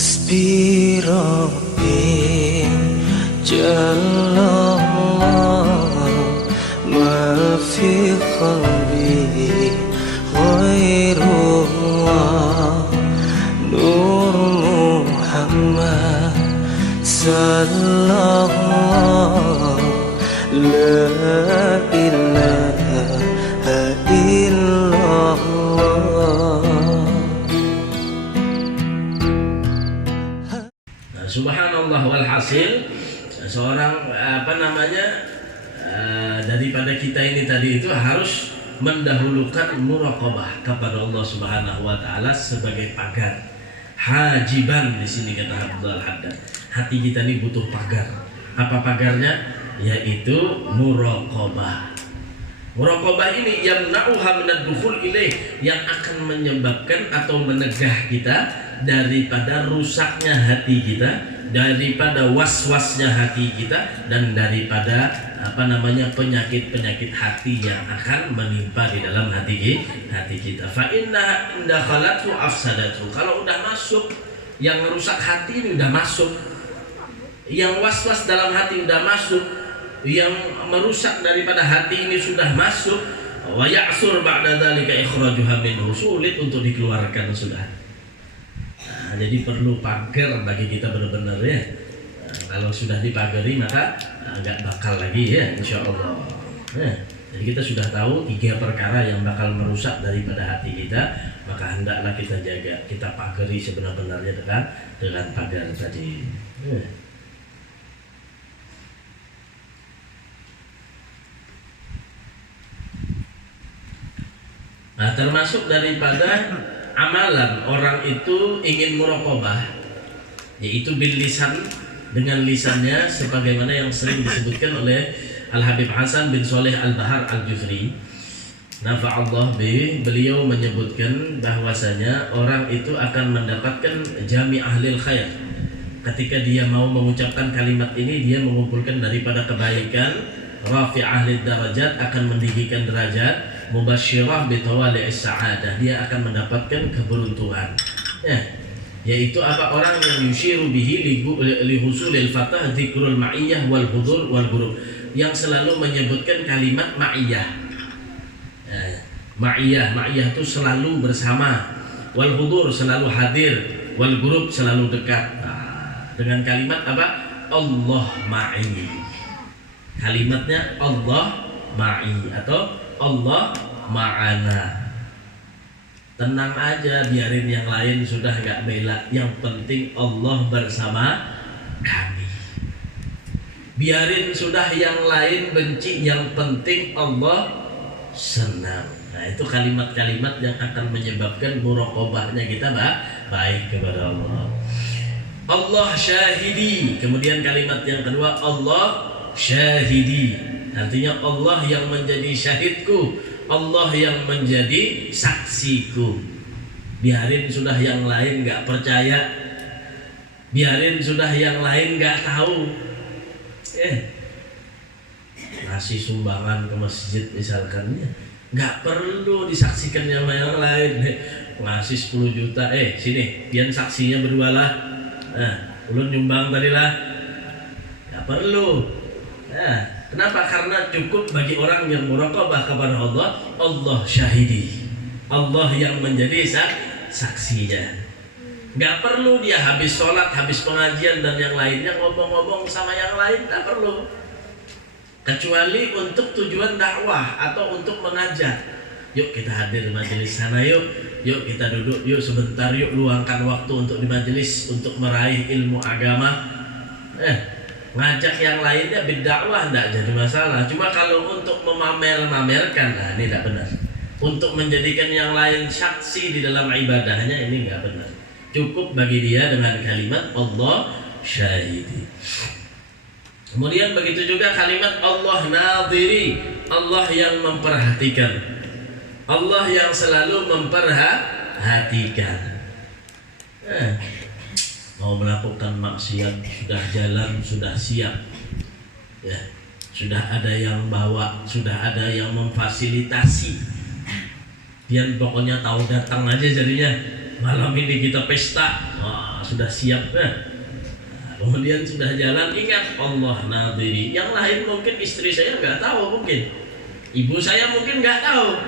حسبي ربي جل الله ما في قلبي غير الله نور محمد صلى الله لا إله إلا الله. Subhanallah, walhasil seorang daripada kita ini tadi itu harus mendahulukan muraqabah kepada Allah Subhanahu wa taala sebagai pagar. Hajiban di sini kata Abdul Haddad. Hati kita ini butuh pagar. Apa pagarnya? Yaitu muraqabah. Muraqabah ini yamna'uha minad dukhul ilaih, yang akan menyebabkan atau menegah kita daripada rusaknya hati kita, daripada was-wasnya hati kita, dan daripada penyakit-penyakit hati yang akan menimpa di dalam hati kita. Fa inna indakhalatu afsadatu. Kalau udah masuk, yang merusak hati ini udah masuk, yang was-was dalam hati udah masuk, yang merusak daripada hati ini sudah masuk, wa ya'sur ba'da dzalika ikhrajuha minhu, sulit untuk dikeluarkan sudah. Jadi perlu pagar bagi kita benar-benar ya. Kalau sudah dipagari maka nggak bakal lagi ya, insya Allah. Jadi kita sudah tahu 3 perkara yang bakal merusak daripada hati kita, maka hendaklah kita jaga, kita pagari sebenar-benarnya dengan pagar tadi. Nah, termasuk daripada amalan orang itu ingin muraqabah, yaitu bil lisan, dengan lisannya, sebagaimana yang sering disebutkan oleh Al-Habib Hasan bin Saleh Al-Bahar Al-Jufri nafa'allah bih. Beliau menyebutkan bahwasanya orang itu akan mendapatkan jami ahlil khair. Ketika dia mau mengucapkan kalimat ini, dia mengumpulkan daripada kebaikan, rafi' ahli darajat, akan meninggikan derajat, mubasyirah bitawali'is sa'adah, dia akan mendapatkan keberuntungan. Yaitu apa? Orang yang yushiru bihi li husulil fatah dzikrul ma'iyah wal hudur wal ghurub, yang selalu menyebutkan kalimat ma'iyah. Ma'iyah itu selalu bersama, wal hudur selalu hadir, wal ghurub selalu dekat. Dengan kalimat apa? Allah ma'i. Kalimatnya Allah ma'i atau Allah ma'ana. Tenang aja, biarin yang lain sudah gak bela, yang penting Allah bersama kami. Biarin sudah yang lain benci, yang penting Allah senang. Nah, itu kalimat-kalimat yang akan menyebabkan muraqabahnya kita baik kepada Allah. Allah syahidi. Kemudian kalimat yang kedua, Allah syahidi, artinya Allah yang menjadi syahidku, Allah yang menjadi saksiku. Biarin sudah yang lain gak percaya, biarin sudah yang lain gak tahu, ngasih sumbangan ke masjid misalkan, gak perlu disaksikan yang lain. Ngasih 10 juta, sini pian saksinya berdua lah, ulun nyumbang tadi lah, gak perlu. Kenapa? Karena cukup bagi orang yang muraqabah kepada Allah, Allah syahidi, Allah yang menjadi saksinya. Gak perlu dia habis sholat, habis pengajian dan yang lainnya ngomong-ngomong sama yang lain, gak perlu. Kecuali untuk tujuan dakwah atau untuk mengajar. Yuk kita hadir di majelis sana, yuk kita duduk, yuk sebentar, yuk luangkan waktu untuk di majelis untuk meraih ilmu agama. Ngajak yang lainnya berdakwah tidak jadi masalah. Cuma kalau untuk memamer-mamerkan, nah ini tidak benar. Untuk menjadikan yang lain saksi di dalam ibadahnya, ini nggak benar. Cukup bagi dia dengan kalimat Allah syahidi. Kemudian begitu juga kalimat Allah nadhiri, Allah yang memperhatikan, Allah yang selalu memperhatikan. Mau melakukan maksiat, sudah jalan, sudah siap, sudah ada yang bawa, sudah ada yang memfasilitasi. Dia pokoknya tahu datang aja jadinya. malam ini kita pesta. Wah, sudah siap kan? Kemudian sudah jalan, ingat Allah nadiri. Yang lain mungkin istri saya nggak tahu, mungkin ibu saya mungkin nggak tahu,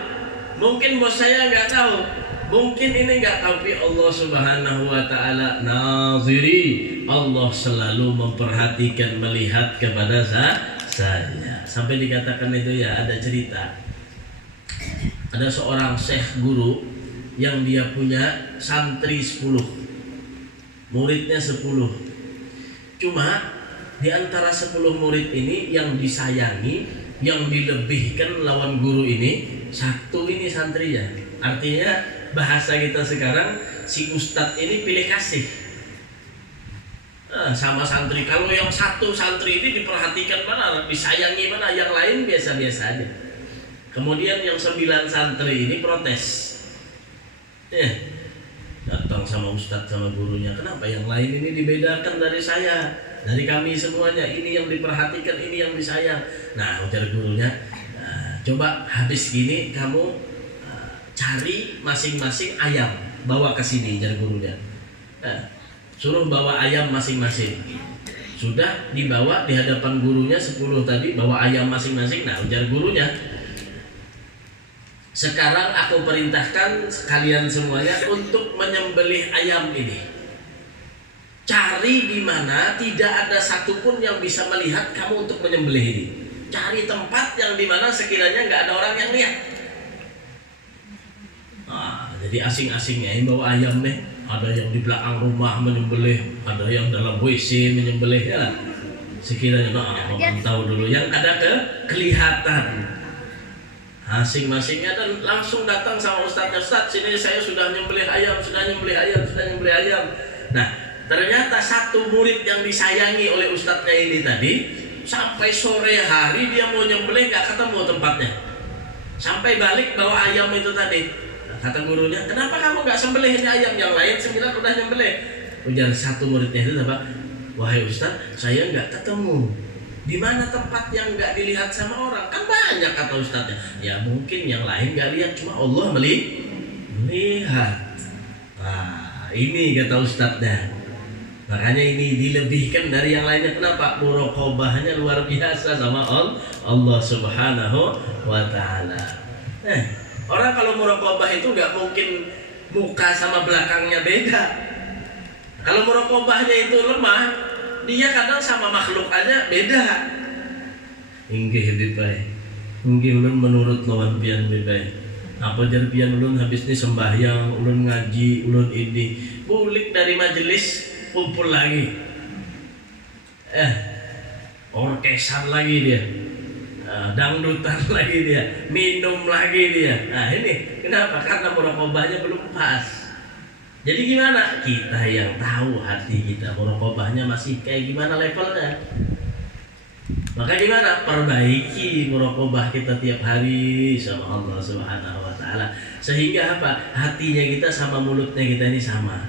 mungkin bos saya nggak tahu, mungkin ini nggak tahu. Tapi Allah Subhanahu Wa Taala nadiri. Allah selalu memperhatikan, melihat kepada saya. Sampai dikatakan itu ya, ada cerita. Ada seorang syekh guru yang dia punya santri 10, muridnya 10. Cuma di antara 10 murid ini yang disayangi, yang dilebihkan lawan guru ini, satu ini santrinya. Artinya bahasa kita sekarang, si ustadz ini pilih kasih sama santri. Kalau yang satu santri ini diperhatikan mana, disayangi mana, yang lain biasa-biasa aja. Kemudian yang 9 santri ini protes. Datang sama ustadz, sama gurunya, kenapa yang lain ini dibedakan dari saya, dari kami semuanya, ini yang diperhatikan, ini yang disayang. Nah, ujar gurunya, coba habis gini kamu cari masing-masing ayam, bawa ke sini, ujar gurunya. Suruh bawa ayam masing-masing. Sudah dibawa di hadapan gurunya 10 tadi, bawa ayam masing-masing. Nah, ujar gurunya, sekarang aku perintahkan kalian semuanya untuk menyembelih ayam ini. Cari di mana tidak ada satupun yang bisa melihat kamu untuk menyembelih ini. Cari tempat yang di mana sekiranya nggak ada orang yang lihat. Jadi asing-asingnya yang bawa ayam nih, ada yang di belakang rumah menyembelih, ada yang dalam WC menyembelih ya. Sekiranya tahu dulu yang ada kelihatan. Masing-masingnya dan langsung datang sama ustadznya, Ustadz sini saya sudah nyembelih ayam, sudah nyembelih ayam, sudah nyembelih ayam. Nah, ternyata satu murid yang disayangi oleh ustadznya ini tadi, sampai sore hari dia mau nyembelih nggak ketemu tempatnya. Sampai balik bawa ayam itu tadi. Nah, kata gurunya, kenapa kamu nggak sembelih ini ayam? Yang lain 9 udah nyembelih. Ujar satu muridnya itu apa? Wahai ustadz, saya nggak ketemu. Di mana tempat yang nggak dilihat sama orang? Kan banyak, kata ustadznya. Ya mungkin yang lain nggak lihat, cuma Allah melihat. Nah, ini kata ustadznya. Makanya ini dilebihkan dari yang lainnya. Kenapa? Muraqabahnya luar biasa sama Allah Subhanahu Wa Taala. Orang kalau muraqabah itu nggak mungkin muka sama belakangnya beda. Kalau muraqabahnya itu lemah, dia kadang sama makhluk aja beda. Inggih dibae. Inggih ulun menurut lawan pian dibae. Apa jar pian ulun habis ni sembahyang, ulun ngaji, ulun ini bulik dari majelis kumpul lagi. Orkesan lagi dia. Dangdutan lagi dia, minum lagi dia. Nah, ini kenapa? Karena muraqabahnya belum pas. Jadi gimana? Kita yang tahu hati kita, muraqabahnya masih kayak gimana levelnya. Maka gimana? Perbaiki muraqabah kita tiap hari sama Allah Subhanahu Wa Taala. Sehingga apa? Hatinya kita sama mulutnya kita ini sama.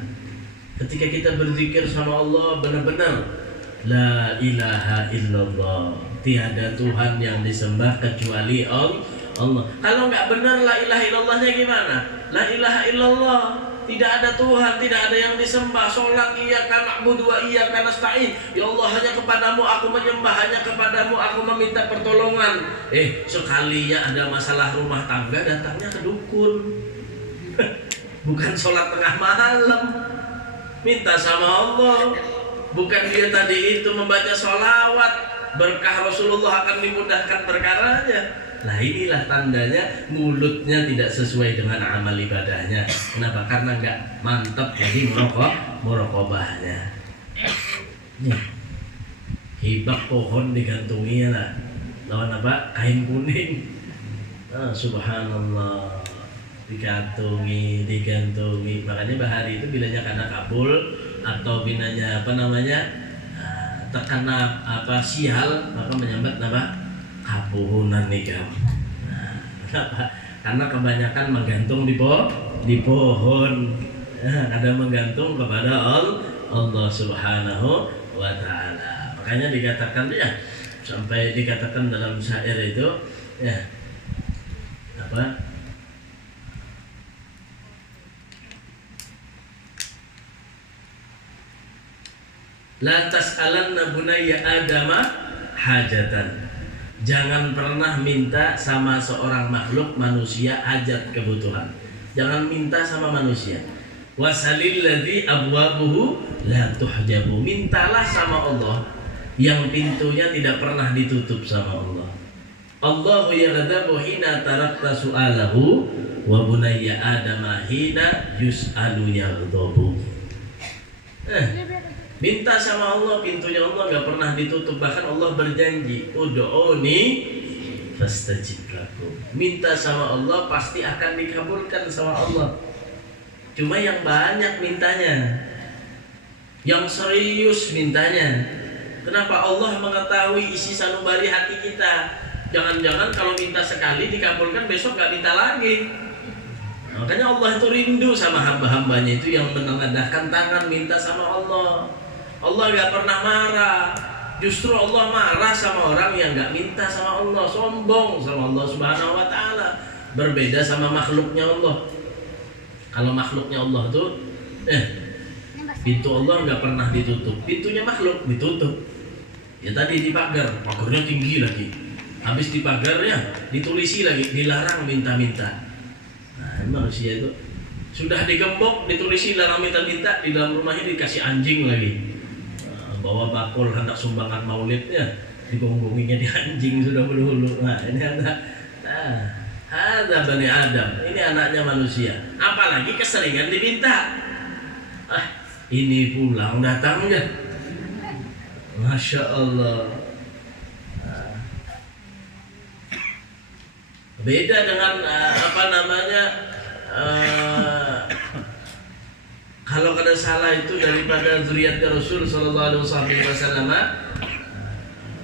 Ketika kita berzikir sama Allah benar-benar la ilaha illallah, tiada Tuhan yang disembah kecuali Allah. Kalau nggak benar la ilaha illallahnya gimana? La ilaha illallah, tidak ada Tuhan, tidak ada yang disembah. Sholat iyyaka na'budu wa iyyaka nasta'in. Ya Allah, hanya kepadamu aku menyembah, hanya kepadamu aku meminta pertolongan. Sekalinya ada masalah rumah tangga, datangnya ke dukun. Bukan sholat tengah malam, minta sama Allah. Bukan dia tadi itu membaca sholawat, berkah Rasulullah akan dimudahkan perkaranya. Nah, inilah tandanya mulutnya tidak sesuai dengan amal ibadahnya. Kenapa? Karena nggak mantap jadi muraqabahnya. Nih, hibak pohon digantungi lah. Lawan apa? Kain kuning. Subhanallah, digantungi. Makanya bahari itu bilanya karena kabul atau binanya apa namanya terkena sial, maka menyambat kapuhunan nikah. Kenapa? Karena kebanyakan menggantung di pohon. Ada menggantung kepada Allah Subhanahu Wa Taala. Makanya dikatakan sampai dikatakan dalam syair itu La tas'alanna bunayya adama hajatan. Jangan pernah minta sama seorang makhluk manusia hajat kebutuhan. Jangan minta sama manusia. Wasalil ladzi abwabuhu la tuhjabu. Mintalah sama Allah yang pintunya tidak pernah ditutup sama Allah. Allahu yaghdabu hina tarakta su'alahu wa bunayya adama hina yus'alu yaghdabu. Minta sama Allah, pintunya Allah gak pernah ditutup. Bahkan Allah berjanji, ud'uni fastajib lakum. Minta sama Allah pasti akan dikabulkan sama Allah. Cuma yang banyak mintanya, yang serius mintanya. Kenapa? Allah mengetahui isi sanubari hati kita. Jangan-jangan kalau minta sekali dikabulkan, besok gak minta lagi. Makanya Allah itu rindu sama hamba-hambanya itu yang menengadahkan tangan minta sama Allah. Allah gak pernah marah. Justru Allah marah sama orang yang gak minta sama Allah, sombong sama Allah Subhanahu wa ta'ala. Berbeda sama makhluknya Allah. Kalau makhluknya Allah tuh pintu Allah gak pernah ditutup. Pintunya makhluk ditutup. Ya tadi di pagar, pagarnya tinggi lagi. Habis di pagarnya ditulisi lagi, dilarang minta-minta. Nah, manusia itu sudah digembok, ditulisi larang minta-minta, di dalam rumahnya dikasih anjing lagi. Bawa bakul hendak sumbangan maulidnya, digonggonginya di anjing sudah berhulu. Nah, ini ada Bani Adam, ini anaknya manusia. Apalagi keseringan diminta. Ini pulang datang ya. Masya Allah. Beda dengan kalau kada salah itu daripada zuriatnya Rasul sallallahu alaihi wasallam.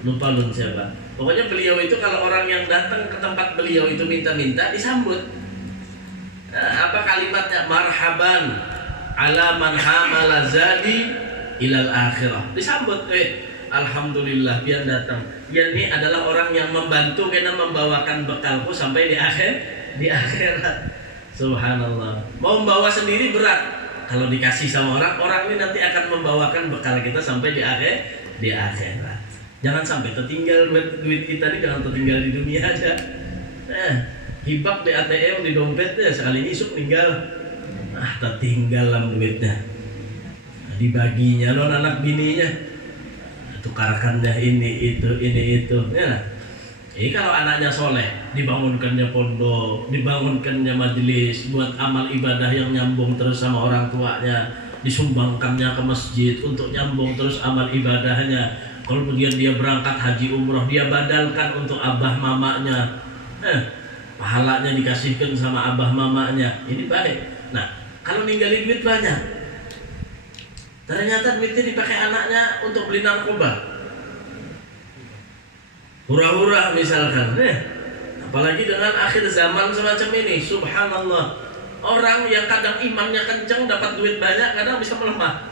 Lupa siapa. Pokoknya beliau itu kalau orang yang datang ke tempat beliau itu minta-minta disambut. Apa kalimatnya? Marhaban ala man hamala zadi ilal akhirah. Disambut, alhamdulillah biar datang. Ya, ini adalah orang yang membantu karena membawakan bekalku sampai di akhirat. Subhanallah. Mau membawa sendiri berat. Kalau dikasih sama orang ini nanti akan membawakan bekal kita sampai di akhirat. Jangan sampai tertinggal duit kita ini, jangan tertinggal di dunia aja. Hibak di ATM, di dompet ya, sekali isuk tinggal. Tertinggal dalam duitnya. Dibaginya non anak bininya. Tukarkannya ini itu. Ya. Ini kalau anaknya soleh, dibangunkannya pondok, dibangunkannya majelis, buat amal ibadah yang nyambung terus sama orang tuanya, disumbangkannya ke masjid untuk nyambung terus amal ibadahnya. Kalau kemudian dia berangkat haji umroh, dia badalkan untuk abah mamanya, pahalanya dikasihkan sama abah mamanya. Ini baik. Nah, kalau ninggalin duit banyak, ternyata duitnya dipakai anaknya untuk beli narkoba. Hura-hura misalkan, apalagi dengan akhir zaman semacam ini, subhanallah. Orang yang kadang imannya kencang dapat duit banyak, kadang bisa melemah.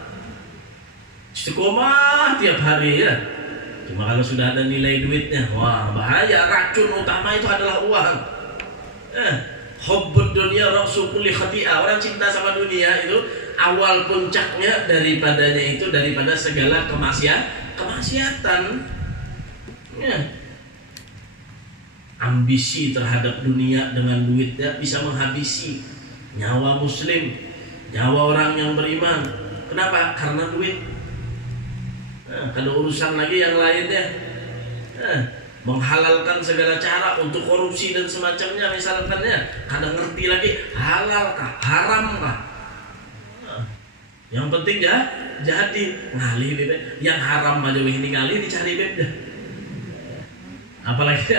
Istiqomah tiap hari ya. Cuma kalau sudah ada nilai duitnya, wah bahaya. Racun utama itu adalah uang. Hubbud dunya ra'su kulli khati'ah. Orang cinta sama dunia itu awal puncaknya daripada segala kemaksiatan. Ambisi terhadap dunia dengan duitnya bisa menghabisi nyawa muslim, nyawa orang yang beriman. Kenapa? Karena duit. Kada urusan lagi yang lainnya. Menghalalkan segala cara untuk korupsi dan semacamnya misalkan ya. Kada ngerti lagi halal kah, haram kah. Yang penting jadi ngalih bebek. Yang haram aja ini ngalih dicari bebek. Apalagi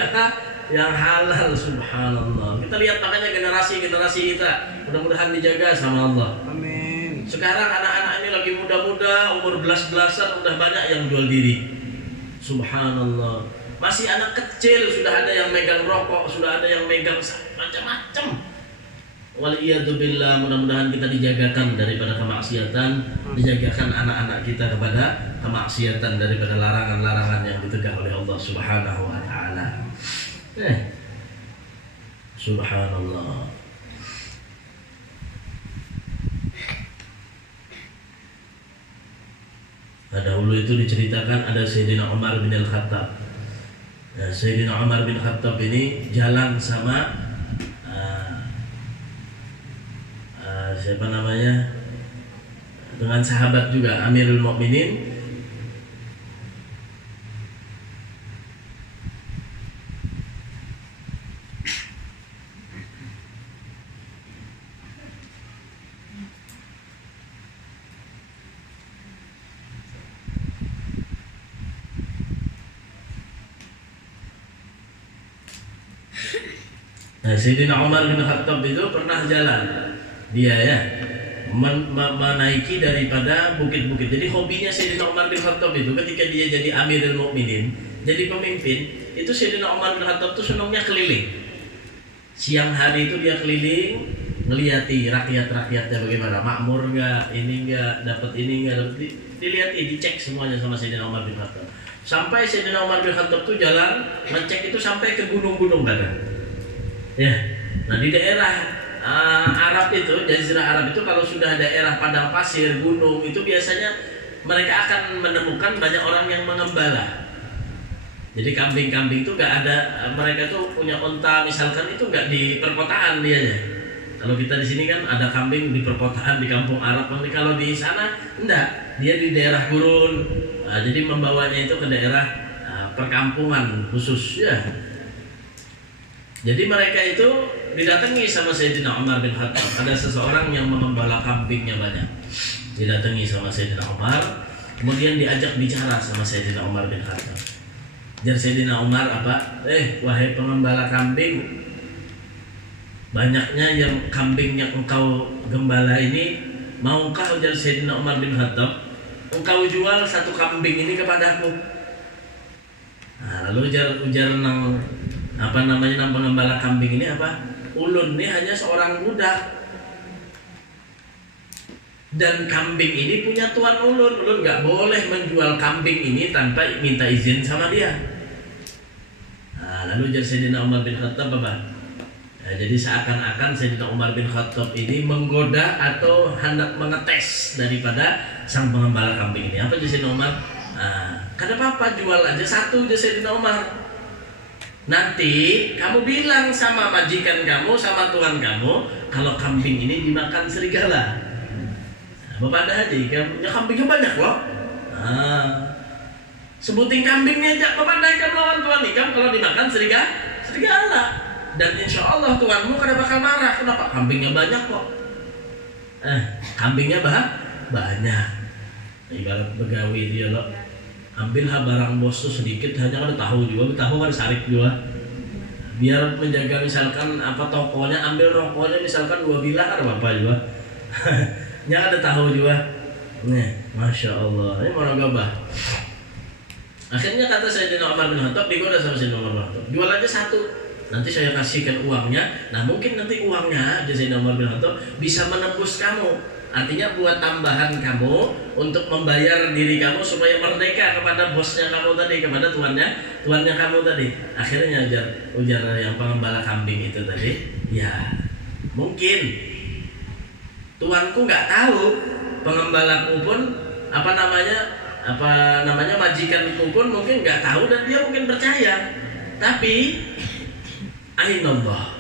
yang halal, subhanallah. Kita lihat makanya generasi kita, mudah-mudahan dijaga sama Allah. Amin. Sekarang anak-anak ini lagi muda-muda, umur belas-belasan udah banyak yang jual diri. Subhanallah. Masih anak kecil sudah ada yang megang rokok, sudah ada yang megang macam-macam. Waliyadzubillah, mudah-mudahan kita dijagakan daripada kemaksiatan, dijagakan anak-anak kita kepada kemaksiatan daripada larangan-larangan yang ditegak oleh Allah Subhanahu wa taala. Subhanallah. Dahulu itu diceritakan ada Sayyidina Umar bin Al-Khattab. Nah, Sayyidina Umar bin Khattab ini jalan sama siapa namanya, dengan sahabat juga, Amirul Mukminin. Nah, Sayyidina Umar bin Khattab itu pernah jalan, dia ya menaiki daripada bukit-bukit. Jadi hobinya Sayyidina Umar bin Khattab itu ketika dia jadi Amirul Mukminin, jadi pemimpin, itu Sayyidina Umar bin Khattab itu senangnya keliling. Siang hari itu dia keliling, ngeliati rakyat-rakyatnya bagaimana, makmur nggak, ini nggak, dapat ini nggak, dapat dilihat, dicek semuanya sama Sayyidina Umar bin Khattab. Sampai Sayyidina Umar bin Khattab itu jalan, ngecek itu sampai ke gunung-gunung kadang. Ya, nah di daerah Arab itu, Jazirah Arab itu kalau sudah daerah padang pasir, gunung itu biasanya mereka akan menemukan banyak orang yang mengembala. Jadi kambing-kambing itu nggak ada, mereka tuh punya unta misalkan itu nggak di perkotaan dianya. Kalau kita di sini kan ada kambing di perkotaan di kampung Arab, tapi kalau di sana enggak, dia di daerah gurun. Nah, jadi membawanya itu ke daerah perkampungan khusus ya. Jadi mereka itu didatangi sama Sayyidina Umar bin Khattab. Ada seseorang yang mengembala kambingnya banyak. Didatangi sama Sayyidina Umar, kemudian diajak bicara sama Sayyidina Umar bin Khattab. Jar Sayyidina Umar apa? Wahai pengembala kambing, banyaknya yang kambing yang engkau gembala ini, maukah, ujar Sayyidina Umar bin Khattab, engkau jual satu kambing ini kepadaku? Nah, lalu ujar nang pengembala kambing ini apa? Ulun ini hanya seorang budak, dan kambing ini punya tuan ulun. Ulun nggak boleh menjual kambing ini tanpa minta izin sama dia. Nah, lalu ujar Sayyidina Umar bin Khattab apa? Nah, jadi seakan-akan Sayyidina Umar bin Khattab ini menggoda atau hendak mengetes daripada sang pengembala kambing ini. Apa Sayyidina Umar? Kada apa-apa, jual aja satu, Sayyidina Umar. Nanti kamu bilang sama majikan kamu, sama tuan kamu, kalau kambing ini dimakan serigala. Bapak ada aja, ya kambingnya banyak loh. Sebutin kambingnya aja, Bapak ada ikan lawan tuan ikam kalau dimakan serigala. Dan insya Allah tuanmu kada bakal marah. Kenapa? Kambingnya banyak kok. Kambingnya banyak. Ibarat begawi dia loh. Ambillah barang bos tuh sedikit, hanya ada tahu juga, tahu kan sarik juga. Biar menjaga misalkan tokonya, ambil rokoknya misalkan 2 bilah ada apa juga. Jangan ada tahu juga. Nih, masya Allah, ini mau gabah. Akhirnya kata Sayyidina Umar bin Khattab, digoda sama Sayyidina Umar bin Khattab, jual aja satu, nanti saya kasihkan uangnya. Nah mungkin nanti uangnya Sayyidina Umar bin Khattab bisa menembus kamu. Artinya buat tambahan kamu untuk membayar diri kamu supaya merdeka kepada bosnya kamu tadi, kepada tuannya kamu tadi. Akhirnya ujar yang pengembala kambing itu tadi, ya mungkin tuanku nggak tahu, pengembalaku pun majikanku pun mungkin nggak tahu, dan dia mungkin percaya. Tapi ainallah,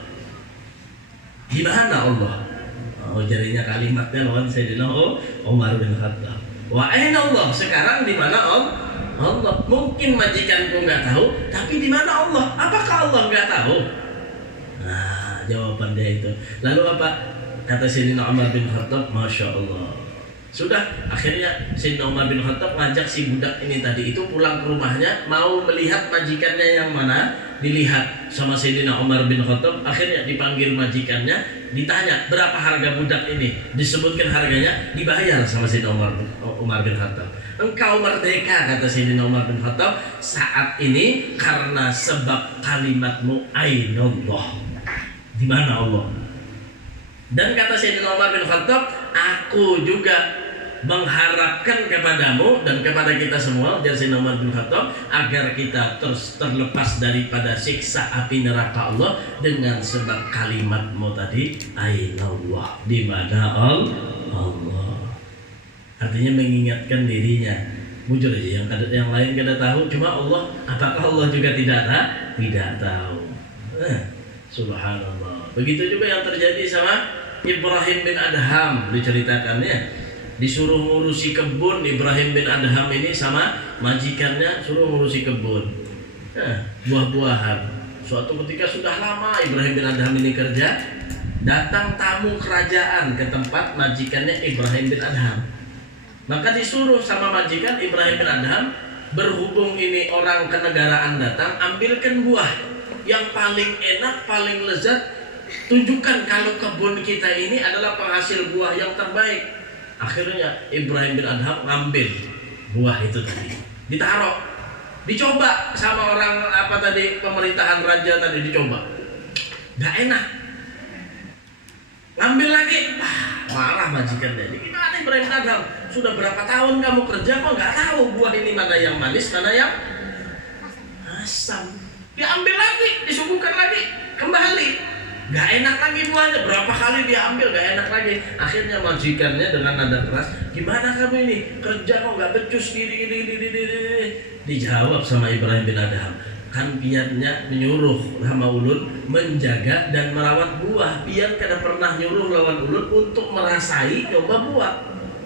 di mana Allah? Jadinya kalimatnya lawan Sayyidina Umar bin Khattab. Wa aina Allah? Sekarang di mana Allah? Mungkin majikanku nggak tahu, tapi di mana Allah? Apakah Allah nggak tahu? Nah, jawaban dia itu. Lalu apa kata Sayyidina Umar bin Khattab? Masya Allah. Sudah, akhirnya Sayyidina Umar bin Khattab ngajak si budak ini tadi itu pulang ke rumahnya, mau melihat majikannya yang mana. Dilihat sama Sayyidina Umar bin Khattab. Akhirnya dipanggil majikannya, ditanya berapa harga budak ini, disebutkan harganya, dibayar sama Sayyidina Umar bin Khattab. Engkau merdeka, kata Sayyidina Umar bin Khattab, saat ini karena sebab kalimatmu ainallah, di mana Allah. Dan kata Sayyidina Umar bin Khattab, aku juga mengharapkan kepadamu dan kepada kita semua, ujar Sayyidina Umar bin Khattab, agar kita terus terlepas daripada siksa api neraka Allah dengan sebab kalimatmu tadi, ainallah, di mana Allah. Artinya mengingatkan dirinya Bujur aja, yang lain kada tahu, cuma Allah, apakah Allah juga tidak tahu. Subhanallah. Begitu juga yang terjadi sama Ibrahim bin Adham, diceritakannya disuruh ngurusi kebun. Ibrahim bin Adham ini sama majikannya suruh ngurusi kebun, buah-buahan. Suatu ketika sudah lama Ibrahim bin Adham ini kerja, datang tamu kerajaan ke tempat majikannya Ibrahim bin Adham. Maka disuruh sama majikan Ibrahim bin Adham, berhubung ini orang kenegaraan datang, ambilkan buah yang paling enak, paling lezat, tunjukkan kalau kebun kita ini adalah penghasil buah yang terbaik. Akhirnya Ibrahim bin Adham ngambil buah itu tadi, ditaruh, dicoba sama orang pemerintahan raja tadi, dicoba, nggak enak, ngambil lagi, marah majikannya. Ini gimana Ibrahim bin Adham? Sudah berapa tahun kamu kerja kok nggak tahu buah ini mana yang manis, mana yang asam? Diambil lagi, disuguhkan lagi, kembali, nggak enak lagi buahnya. Berapa kali dia ambil, nggak enak lagi. Akhirnya majikannya dengan nada keras, gimana kamu ini kerja kok nggak becus gini. Dijawab sama Ibrahim bin Adham, kan piannya menyuruh sama ulun menjaga dan merawat buah. Pian kada pernah nyuruh lawan ulun untuk merasai coba buah.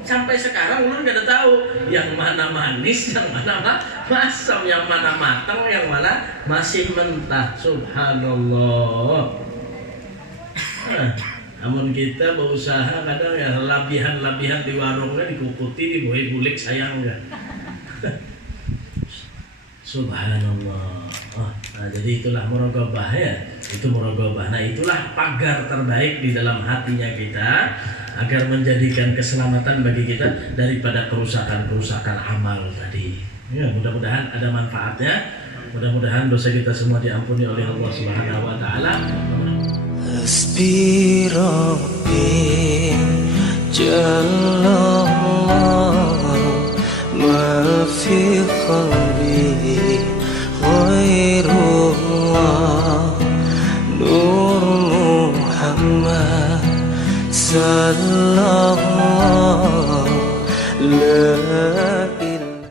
Sampai sekarang ulun kada tahu yang mana manis, yang mana masam, yang mana matang, yang mana masih mentah. Subhanallah. Namun kita berusaha kadang ya labihan di warungnya dikukuti, dibuai bulik sayang enggak. Subhanallah. Nah, jadi itulah muraqabah ya. Itu muraqabah. Nah, itulah pagar terbaik di dalam hatinya kita agar menjadikan keselamatan bagi kita daripada kerusakan amal tadi. Ya, mudah-mudahan ada manfaatnya. Mudah-mudahan dosa kita semua diampuni oleh Allah Subhanahu wa taala. Hasbi Rabbi Jallallah ma fi qalbi ghairullah Nur Muhammad sallallahu la